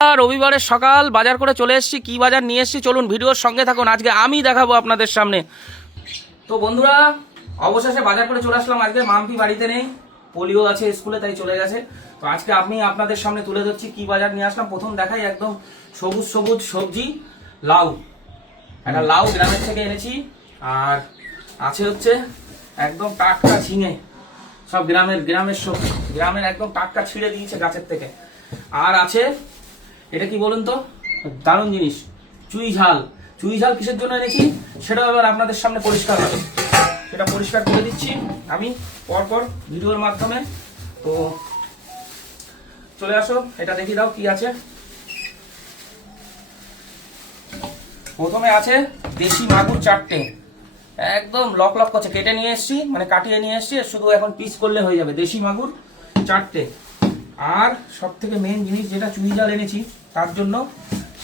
রবিবারের সকাল বাজার করে চলে এসেছি। কি বাজার নিয়ে এসেছি চলুন ভিডিওর সঙ্গে থাকুন, আজকে আমি দেখাবো আপনাদের সামনে। তো বন্ধুরা অবশেষে বাজার করে চলে আসলাম। আজকে মাম্পি বাড়িতে নেই, পোলিও আছে স্কুলে, তাই চলে গেছে। তো আজকে আমি আপনাদের সামনে তুলে ধরছি কি বাজার নিয়ে আসলাম। প্রথম দেখাই একদম সবুজ সবুজ সবজি, লাউ। একটা লাউ গ্রামের থেকে এনেছি। আর আছে হচ্ছে একদম টাটকা ঝিঙে, সব গ্রামের সবজি, গ্রামের একদম টাটকা ছিঁড়ে দিয়েছে গাছের থেকে। আর আছে এটা কি বলুন তো, দারুণ জিনিস, চুই ঝাল। চুই ঝাল কিসের জন্য এনেছি সেটা এবার আপনাদের সামনে পরিষ্কার হবে, সেটা পরিষ্কার করে দিচ্ছি আমি পরপর ভিডিওর মাধ্যমে। তো চলে আসো, এটা দেখিয়ে দাও কি আছে। প্রথমে আছে দেশি মাগুর চারটে, একদম লক লক করছে, কেটে নিয়ে এসেছি, মানে কাটিয়ে নিয়ে এসেছি, শুধু এখন পিস করলে হয়ে যাবে। দেশি মাগুর চারটে। আর সব থেকে মেন জিনিস যেটা চুই জাল এনেছি তার জন্য,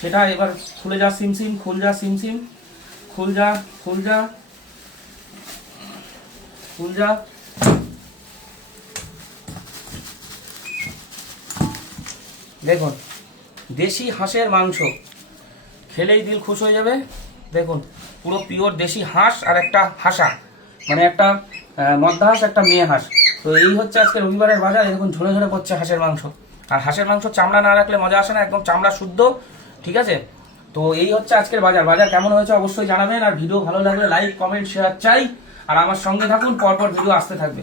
সেটা এবার খুলে যা সিমসিম, খুল যা সিমসিম, খুল যা খুল যা খুল যা। দেখুন দেশি হাঁসের মাংস, খেলেই দিল খুশ হয়ে যাবে। দেখুন পুরো পিওর দেশি হাঁস, আর একটা হাঁসা, মানে একটা মদ্দা হাঁস, একটা মেয়ে হাঁস। তো এই হচ্ছে আজকে রবিবারের বাজার। দেখুন ঝরে ঝরে পড়ছে হাঁসের মাংস। আর হাঁসের মাংস চামড়া না রাখলে মজা আসে না, একদম চামড়া শুদ্ধ, ঠিক আছে। তো এই হচ্ছে আজকের বাজার। বাজার কেমন হয়েছে অবশ্যই জানাবেন। আর ভিডিও ভালো লাগলে লাইক কমেন্ট শেয়ার চাই। আর আমার সঙ্গে থাকুন, পরপর ভিডিও আসতে থাকবে।